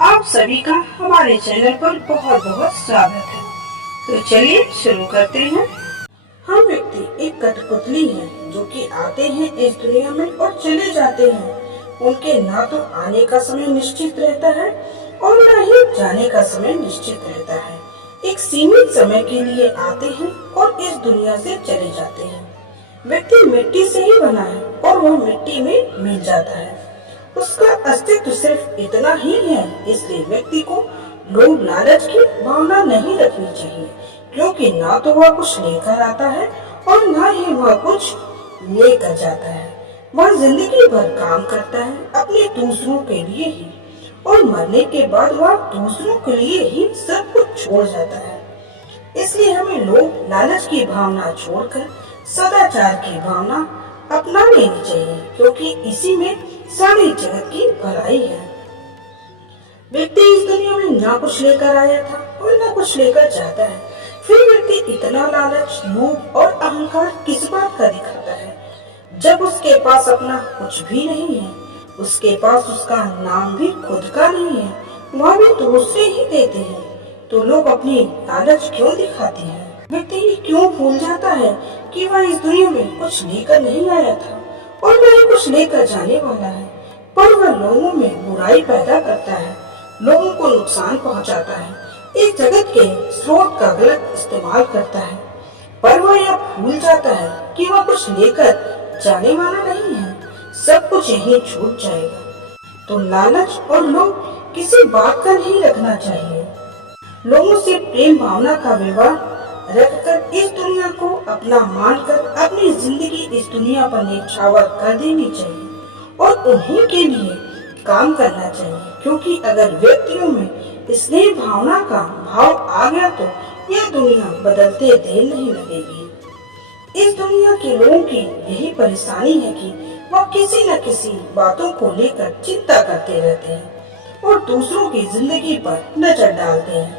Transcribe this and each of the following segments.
आप सभी का हमारे चैनल पर बहुत बहुत स्वागत है। तो चलिए शुरू करते हैं। हम व्यक्ति एक कठपुतली हैं जो कि आते हैं इस दुनिया में और चले जाते हैं। उनके ना तो आने का समय निश्चित रहता है और न ही जाने का समय निश्चित रहता है। एक सीमित समय के लिए आते हैं और इस दुनिया से चले जाते हैं। व्यक्ति मिट्टी से ही बना है और वह मिट्टी में मिल जाता है। उसका अस्तित्व सिर्फ इतना ही है, इसलिए व्यक्ति को लोभ लालच की भावना नहीं रखनी चाहिए, क्योंकि ना तो वह कुछ लेकर आता है और ना ही वह कुछ लेकर जाता है। वह जिंदगी भर काम करता है अपने दूसरों के लिए ही, और मरने के बाद वह दूसरों के लिए ही सब कुछ छोड़ जाता है। इसलिए हमें लोभ लालच की भावना छोड़कर सदाचार की भावना अपना लेनी चाहिए, क्योंकि इसी में सारी जगत की भलाई है। व्यक्ति इस दुनिया में ना कुछ लेकर आया था और ना कुछ लेकर जाता है, फिर व्यक्ति इतना लालच, लोभ और अहंकार किस बात का दिखाता है, जब उसके पास अपना कुछ भी नहीं है। उसके पास उसका नाम भी खुद का नहीं है, वह भी दूसरे ही देते हैं। तो लोग अपनी लालच क्यों दिखाते हैं? व्यक्ति क्यों भूल जाता है कि वह इस दुनिया में कुछ लेकर नहीं आया था और न ही कुछ लेकर जाने वाला है, पर वह लोगों में बुराई पैदा करता है, लोगों को नुकसान पहुंचाता है, इस जगत के स्रोत का गलत इस्तेमाल करता है। पर वह यह भूल जाता है कि वह कुछ लेकर जाने वाला नहीं है, सब कुछ यहीं छूट जाएगा। तो लालच और लोभ किसी बात का नहीं रखना चाहिए। लोगों से प्रेम भावना का व्यवहार रखकर इस दुनिया को अपना मानकर अपनी जिंदगी इस दुनिया पर न्यौछावर कर देनी चाहिए और उन्हीं के लिए काम करना चाहिए, क्योंकि अगर व्यक्तियों में स्नेह भावना का भाव आ गया तो यह दुनिया बदलते देर नहीं लगेगी। इस दुनिया के लोगों की यही परेशानी है कि वह किसी न किसी बातों को लेकर चिंता करते रहते हैं और दूसरों की जिंदगी पर नजर डालते हैं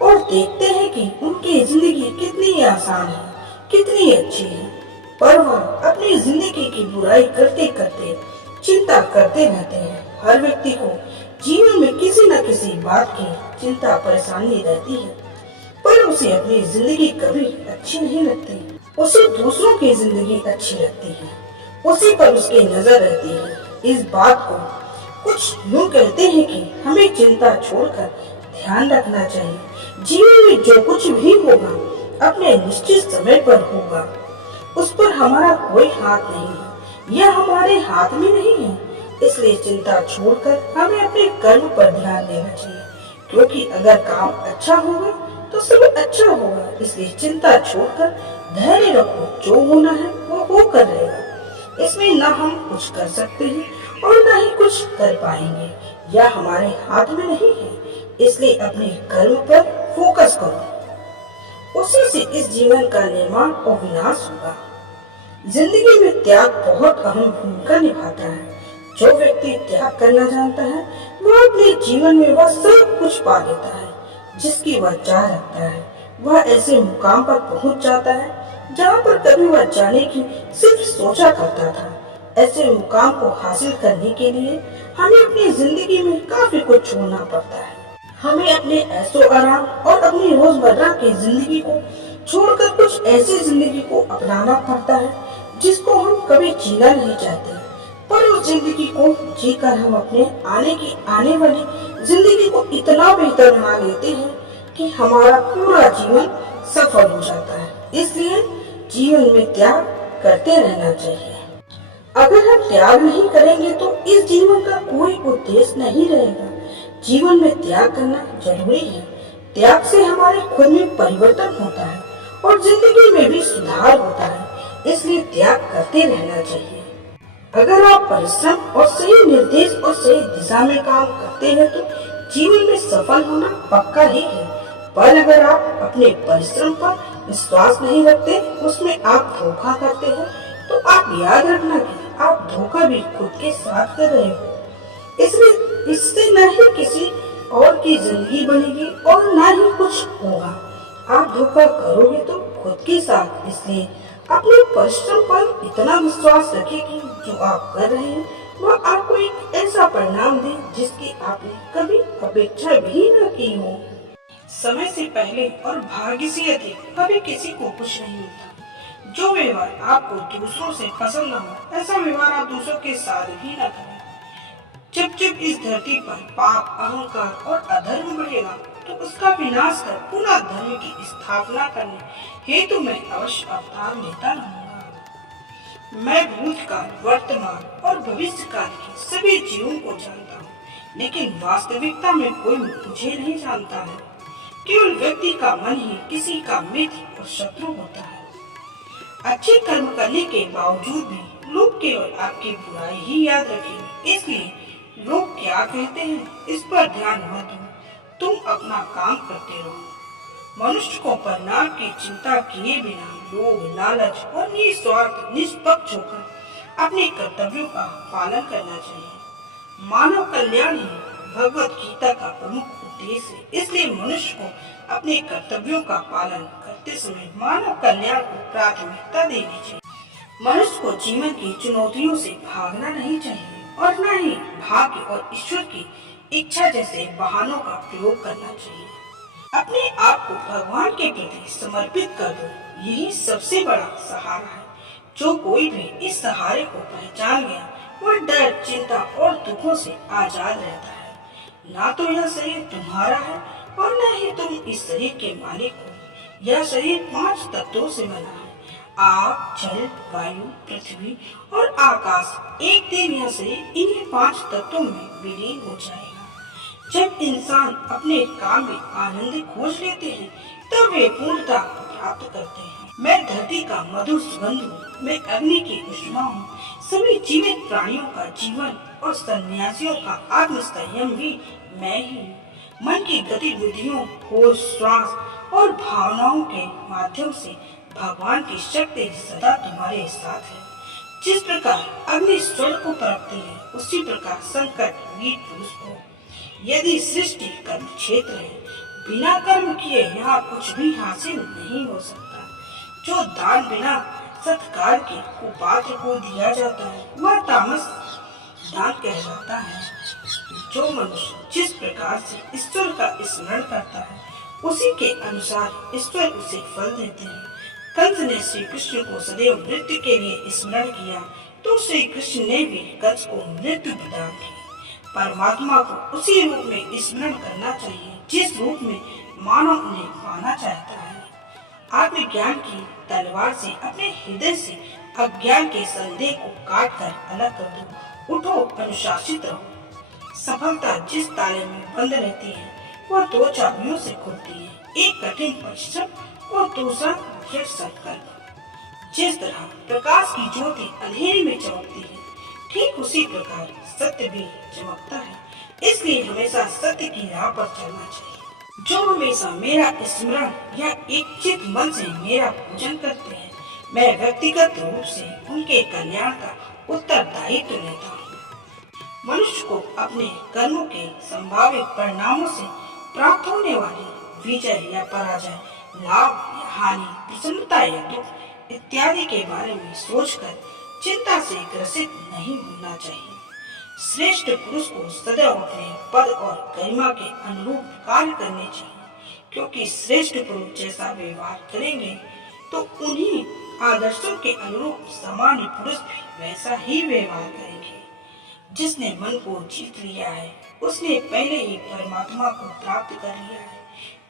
और देखते हैं कि उनकी जिंदगी कितनी आसान है, कितनी अच्छी है, पर वह अपनी जिंदगी की बुराई करते करते चिंता करते रहते हैं। हर व्यक्ति को जीवन में किसी न किसी बात की चिंता परेशानी रहती है, पर उसे अपनी जिंदगी कभी अच्छी नहीं लगती। उसे दूसरों की जिंदगी अच्छी लगती है, उसी पर उसकी नजर रहती है। इस बात को कुछ यूँ कहते हैं कि हमें चिंता छोड़कर ध्यान रखना चाहिए। जीवन में जो कुछ भी होगा अपने निश्चित समय पर होगा, उस पर हमारा कोई हाथ नहीं है, यह हमारे हाथ में नहीं है। इसलिए चिंता छोड़कर हमें अपने कर्म पर ध्यान देना चाहिए, क्योंकि अगर काम अच्छा होगा तो सब अच्छा होगा। इसलिए चिंता छोड़कर धैर्य रखो, जो होना है वो होकर रहेगा। इसमें न हम कुछ कर सकते हैं और न ही कुछ कर पाएंगे, यह हमारे हाथ में नहीं है। इसलिए अपने कर्म पर फोकस करो, उसी से इस जीवन का निर्माण और विनाश होगा। जिंदगी में त्याग बहुत अहम भूमिका निभाता है। जो व्यक्ति त्याग करना जानता है वह अपने जीवन में वह सब कुछ पा लेता है जिसकी वह चाह रखता है। वह ऐसे मुकाम पर पहुंच जाता है जहां पर कभी वह जाने की सिर्फ सोचा करता था। ऐसे मुकाम को हासिल करने के लिए हमें अपनी जिंदगी में काफी कुछ छोड़ना पड़ता है। हमें अपने ऐशो आराम और अपनी रोजमर्रा की जिंदगी को छोड़कर कुछ ऐसी जिंदगी को अपनाना पड़ता है जिसको हम कभी जीना नहीं चाहते, पर उस जिंदगी को जीकर हम अपने आने वाली जिंदगी को इतना बेहतर बना लेते हैं कि हमारा पूरा जीवन सफल हो जाता है। इसलिए जीवन में त्याग करते रहना चाहिए। अगर हम त्याग नहीं करेंगे तो इस जीवन का कोई उद्देश्य नहीं रहेगा। जीवन में त्याग करना जरूरी है। त्याग से हमारे खुद में परिवर्तन होता है और जिंदगी में भी सुधार होता है। इसलिए त्याग करते रहना चाहिए। अगर आप परिश्रम और सही निर्देश और सही दिशा में काम करते हैं तो जीवन में सफल होना पक्का ही है। पर अगर आप अपने परिश्रम पर विश्वास नहीं रखते, उसमें आप धोखा करते हैं, तो आप याद रखना कि आप धोखा भी खुद के साथ कर रहे हो। इसलिए इससे न ही किसी और की जिंदगी बनेगी और न ही कुछ होगा। आप धोखा करोगे तो खुद के साथ। इसलिए अपने परिश्रम पर इतना विश्वास रखें कि जो आप कर रहे हैं वह आपको एक ऐसा परिणाम दे जिसकी आपने कभी अपेक्षा भी न की हो। समय से पहले और भाग्य से अधिक कभी किसी को कुछ नहीं मिलता। जो व्यवहार आपको दूसरों से पसंद न हो, ऐसा व्यवहार आप दूसरों के साथ भी न करें। जब जब इस धरती पर पाप, अहंकार और अधर्म बढ़ेगा, तो उसका विनाश कर पुनः धर्म की स्थापना करने हेतु मैं अवश्य अवतार लेता रहूंगा। मैं भूतकाल, वर्तमान और भविष्य काल के सभी जीवों को जानता हूँ, लेकिन वास्तविकता में कोई मुझे नहीं जानता है। केवल व्यक्ति का मन ही किसी का मित्र और शत्रु होता है। अच्छे कर्म करने के बावजूद भी लोग केवल आपकी बुराई ही याद रखेंगे, इसलिए लोग क्या कहते हैं इस पर ध्यान मत दो, तुम अपना काम करते रहो। मनुष्य को परिणाम की चिंता किए बिना लोभ, लालच और निस्वार्थ निष्पक्ष होकर अपने कर्तव्यों का पालन करना चाहिए। मानव कल्याण ही भगवत गीता का प्रमुख उद्देश्य है, इसलिए मनुष्य को अपने कर्तव्यों का पालन करते समय मानव कल्याण को प्राथमिकता देनी चाहिए। मनुष्य को जीवन की चुनौतियों से भागना नहीं चाहिए और न ही भाग्य और ईश्वर की इच्छा जैसे बहानों का प्रयोग करना चाहिए। अपने आप को भगवान के प्रति समर्पित कर दो, यही सबसे बड़ा सहारा है। जो कोई भी इस सहारे को पहचान गया, वह डर, चिंता और दुखों से आजाद रहता है। ना तो यह शरीर तुम्हारा है और न ही तुम इस शरीर के मालिक हो। यह शरीर 5 तत्वों से बना है, आग, जल, वायु, पृथ्वी और आकाश। एक दिन यह शरीर इन्हीं 5 तत्वों में विलीन हो जाएगा। जब इंसान अपने काम में आनंद खोज लेते हैं, तब वे पूर्णता प्राप्त करते हैं। मैं धरती का मधुर सुगंध हूँ, मैं अग्नि की उष्मा हूँ, सभी जीवित प्राणियों का जीवन और सन्यासियों का आत्म संयम भी मैं ही हूँ। मन की गतिविधियों, होश, श्वास और भावनाओं के माध्यम से भगवान की शक्ति सदा तुम्हारे साथ है। जिस प्रकार अग्नि स्वर्ण को परखती है, उसी प्रकार संकट वीर पुरुष को। यदि सृष्टि कर्म क्षेत्र है, बिना कर्म किए यहाँ कुछ भी हासिल नहीं हो सकता। जो दान बिना सत्कार के कुपात्र को दिया जाता है, वह तामस दान कहलाता है। जो मनुष्य जिस प्रकार से ईश्वर का स्मरण करता है, उसी के अनुसार ईश्वर उसे फल देते हैं। कंस ने श्री कृष्ण को सदैव मृत्यु के लिए स्मरण किया, तो श्री कृष्ण ने भी कंस को मृत्यु प्रदान की। परमात्मा को उसी रूप में स्मरण करना चाहिए जिस रूप में मानव उन्हें पाना चाहता है। आत्मज्ञान की तलवार से अपने हृदय से अज्ञान के संदेह को काट कर अलग कर दो। उठो, अनुशासित रहो। सफलता जिस ताले में बंद रहती है, वह 2 चाबियों से खुलती है, एक कठिन परिश्रम और दूसरा दृढ़ संकल्प। जिस तरह प्रकाश की ज्योति अंधेरे में चमकती है, ठीक उसी प्रकार सत्य भी चमकता है। इसलिए हमेशा सत्य की राह पर चलना चाहिए। जो हमेशा मेरा स्मरण या एक चित मन से मेरा पूजन करते हैं, मैं व्यक्तिगत रूप से उनके कल्याण का उत्तरदायित्व लेता हूँ। मनुष्य को अपने कर्मों के संभावित परिणामों से प्राप्त होने वाली विजय या पराजय, लाभ या हानि, प्रसन्नता या दुख इत्यादि के बारे में सोचकर चिंता से ग्रसित नहीं होना चाहिए। श्रेष्ठ पुरुष को सदैव अपने पद और गरिमा के अनुरूप कार्य करने चाहिए, क्योंकि श्रेष्ठ पुरुष जैसा व्यवहार करेंगे तो उन्हीं आदर्शों के अनुरूप सामान्य पुरुष भी वैसा ही व्यवहार करेंगे। जिसने मन को जीत लिया है, उसने पहले ही परमात्मा को प्राप्त कर लिया है,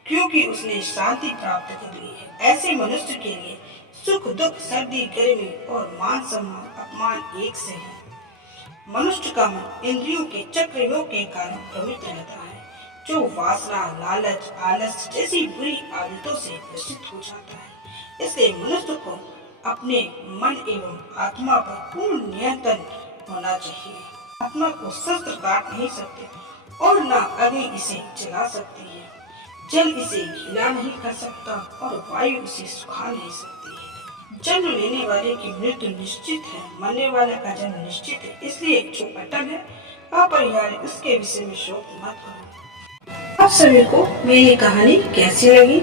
क्योंकि उसने शांति प्राप्त कर ली है। ऐसे मनुष्य के लिए सुख दुख, सर्दी गर्मी और मान सम्मान अपमान एक से है। मनुष्य का मन इंद्रियों के चक्रव्यूह के कारण प्रवृत्त रहता है, जो वासना, लालच, आलस जैसी बुरी आदतों से ग्रसित हो जाता है। इसलिए मनुष्य को अपने मन एवं आत्मा पर पूर्ण नियंत्रण होना चाहिए। आत्मा को शस्त्र काट नहीं सकते और न अग्नि इसे जला सकती है। जल इसे गीला नहीं कर सकता और वायु इसे सुखा नहीं सकती है। जन्म लेने वाले की मृत्यु निश्चित है, मरने वाले का जन्म निश्चित है। इसलिए जो अटल है, अपरिहार्य, उसके विषय में शोक मत करो। आप सभी को मेरी कहानी कैसी लगी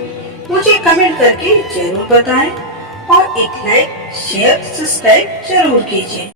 मुझे कमेंट करके जरूर बताएं और एक लाइक, शेयर, सब्सक्राइब जरूर कीजिए।